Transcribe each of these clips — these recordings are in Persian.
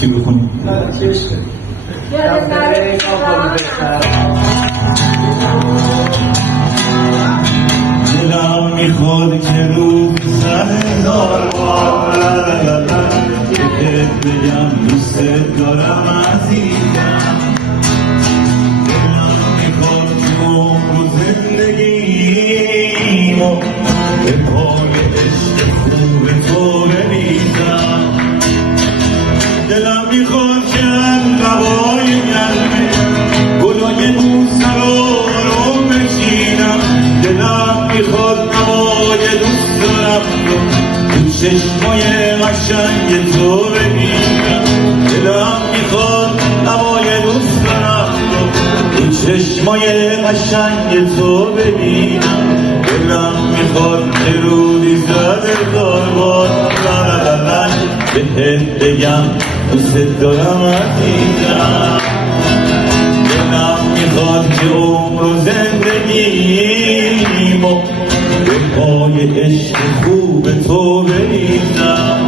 چی بکنیم؟ دلم میخواد که رو سر دار که بگم دوست دارم عزیزم. دلم میخواد که عمر زندگیمو به پای عشق خوب تو بریزم. دلم میخواد که انقبای گلمه گلای دوست رو بچینم. دلم میخواد نوای دوست دارم رو تو چشمای قشنگ تو ببینم. دلم میخواد نوای دوست دارم رو تو چشمای قشنگ تو ببینم. دلم میخواد که رودی زده دارباد بهت بگم دوست دارم عزیزم. دلم میخواد که عمر و زندگیمو به پای عشق خوب تو بریزم.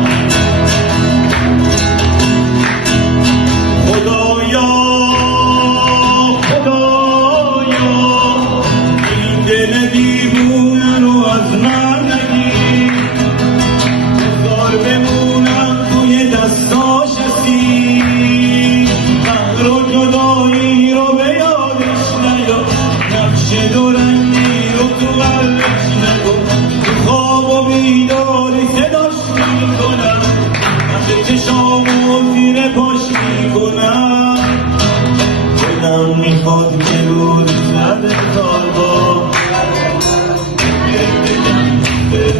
خدایا خدایا این دل دیوونه رو از من نگیر. بذار بمونم توی دستاش اسیر. فقر و جدایی رو به یادش نیار. نقش دو رنگی رو تو قلبش نکن. تو خواب و بیداری صداش میکنم. نقش چشامو زیر پاش میکنم. دلم میخواد که روز لب تاربا بگم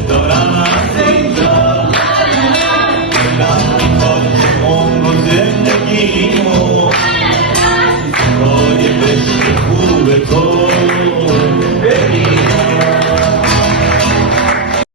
دارم عزیزم. دلم میخواد که عمر و زندگی